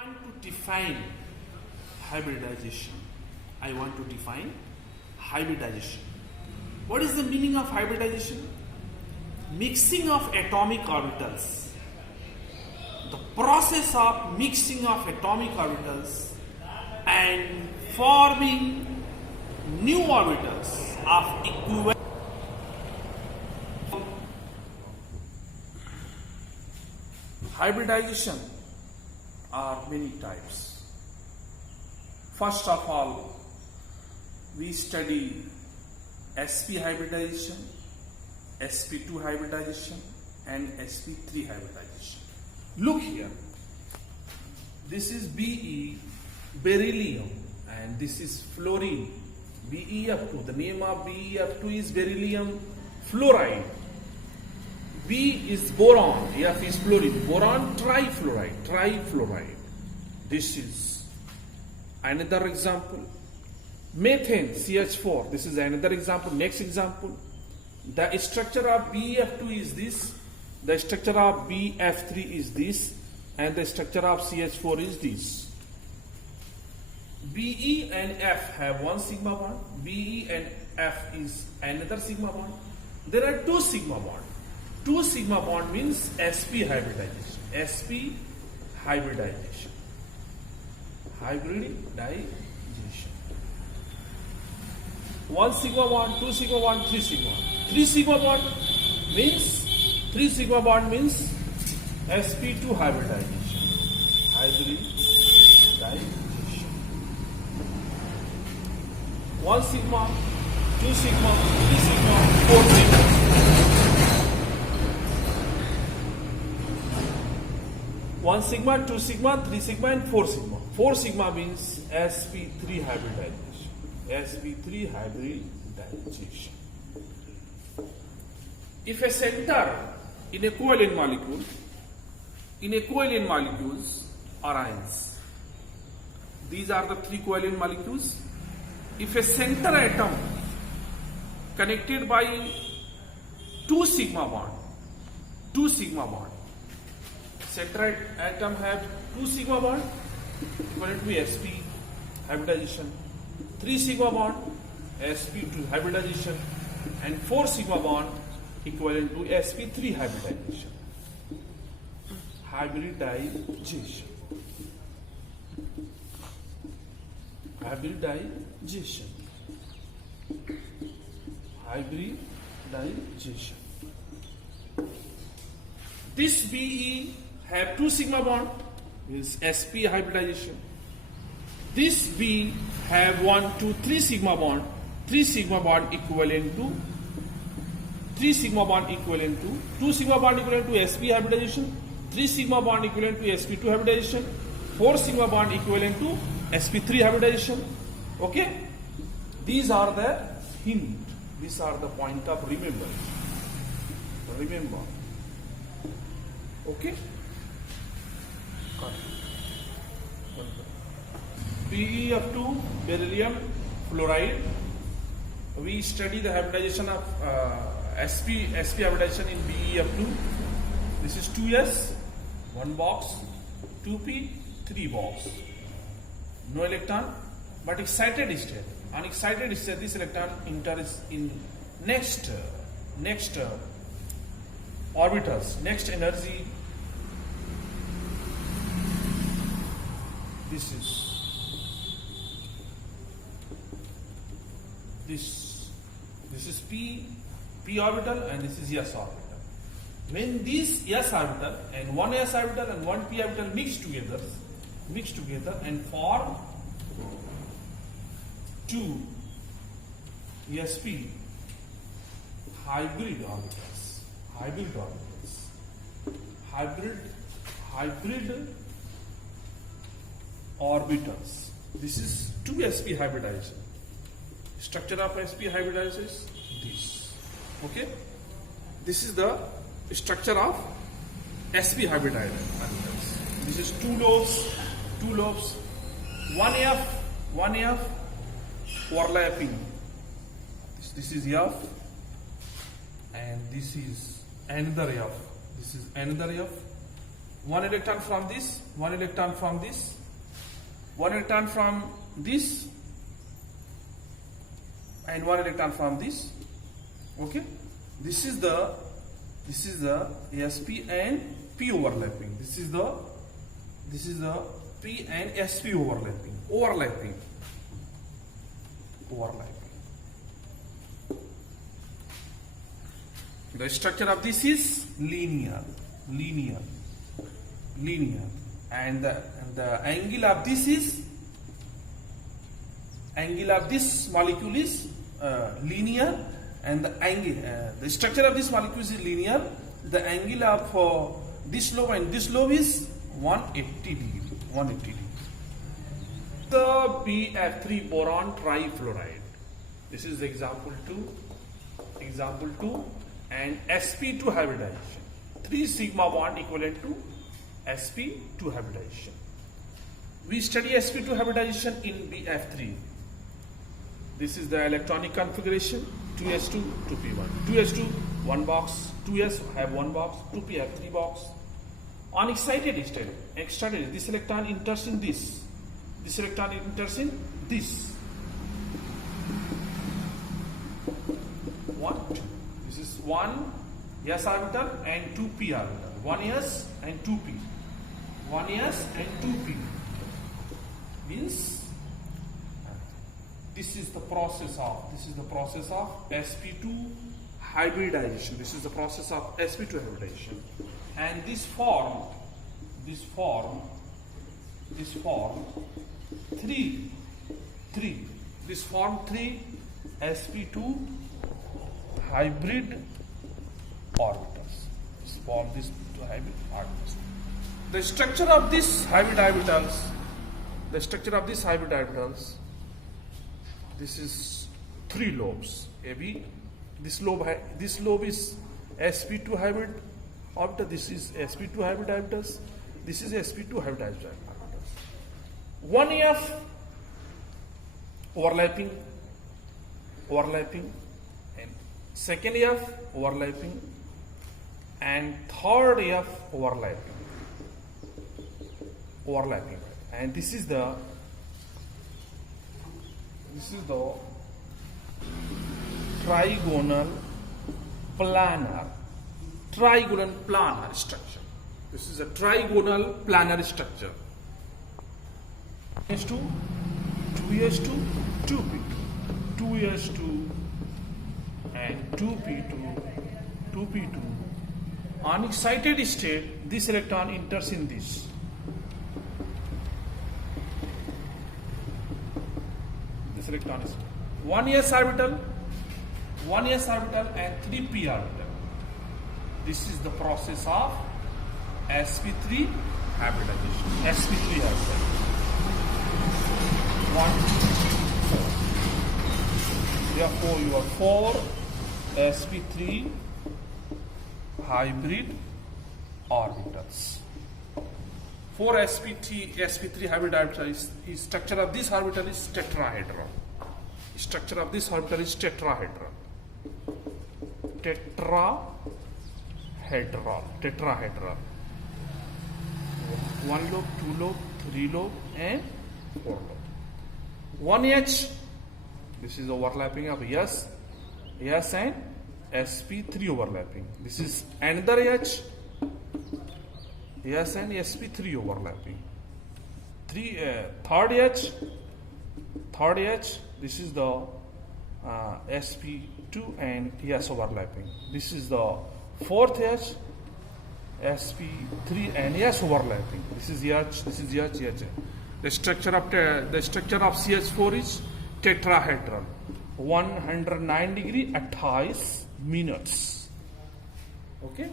want to define hybridization. I want to define hybridization. What is the meaning of hybridization? Mixing of atomic orbitals. The process of mixing of atomic orbitals and forming new orbitals of equivalent. Hybridization are many types. First of all, we study sp hybridization, sp2 hybridization and sp3 hybridization. Look here, this is Be, beryllium, and this is fluorine, BeF2. The name of BeF2 is beryllium fluoride. B is boron, F is fluorine, boron trifluoride. This is another example. Methane, CH4, this is another example. Next example, the structure of BeF2 is this, the structure of BF3 is this, and the structure of CH4 is this. Be and F have one sigma bond, Be and F is another sigma bond. There are two sigma bond. Two sigma bond means sp hybridization. Sp hybridization. Hybridization. One sigma bond, two sigma bond, three sigma. Three sigma bond means sp2 hybridization. Hybridization. One sigma, two sigma, three sigma, four sigma. One sigma, two sigma, three sigma and four sigma. Four sigma means sp3 hybridization. sp3 hybridization. If a center in a covalent molecules are ions. These are the three covalent molecules. If a center atom connected by two sigma bond, center atom have two sigma bond equivalent to sp hybridization, three sigma bond sp2 hybridization, and four sigma bond equivalent to sp3 hybridization. Hybridization. This Be have two sigma bond is sp hybridization. This B have 1, 2, 3 sigma bond. 3 sigma bond equivalent to 2 sigma bond equivalent to sp hybridization, 3 sigma bond equivalent to sp2 hybridization, 4 sigma bond equivalent to sp3 hybridization. Okay, these are the hint. These are the point of remember. Okay. BeF2 beryllium fluoride. We study the hybridization of sp hybridization in BeF2. This is 2s, 1 box, 2p, 3 box. No electron, but excited state. Unexcited state, this electron enters in next orbitals, next energy. This is p orbital and this is s orbital. When this s orbital and one s orbital and one p orbital mix together and form two sp hybrid orbitals. This is 2 sp hybridization. Structure of sp hybridization is this. Okay, this is the structure of sp hybridization. This is two lobes, one F overlapping. This is F and this is another F. one electron from this, one electron from this, one electron from this, and one electron from this. Okay, this is the sp and p overlapping. This is the p and sp overlapping. The structure of this is linear, and the angle of this molecule is linear, and the structure of this molecule is linear. The angle of this lobe and this lobe is 180 degree. The BF3 boron trifluoride. This is example 2. And sp2 hybridization. 3 sigma bond equivalent to sp2 hybridization. We study sp2 hybridization in BF3. This is the electronic configuration: 2s2, 2p1. 2s2 1 box, 2s have 1 box, 2p have 3 box. On excited state, this electron enters in this. This electron enters in this. 1, 2. This is 1 s orbital and 2 p orbital. 1 s and 2 p. 1 s and 2 p. Means this is the process of sp2 hybridization. This is the process of sp2 hybridization, and this form 3 sp2 hybrid orbitals. The structure of this hybrid orbitals, this is 3 lobes. This lobe is sp2 hybrid orbital. This is sp2 hybrid orbitals. This is sp2 hybrid orbitals. 1f overlapping, and second f overlapping, and third f overlapping, and this is the trigonal planar structure. This is a trigonal planar structure. 2s2, 2s2, 2p2, 2s2 and 2p2, 2p2. On excited state, this electron enters in this. This electron is 1s orbital and 3p orbital. This is the process of sp3 hybridization. sp3 hybridization. 1, 2, 4. Therefore, you have 4 sp3 hybrid orbitals. 4 sp3 hybrid orbitals. Structure of this orbital is tetrahedral. Tetrahedral. 1 lobe, 2 lobe, 3 lobe, and 4 lobe. 1H, this is overlapping of S and sp3 overlapping. This is another H, S and sp3 overlapping. Third H, this is the sp2 and S overlapping. This is the fourth H, sp3 and S overlapping. This is H. The structure of CH4 is tetrahedral. 109 degree 28 minutes. Okay.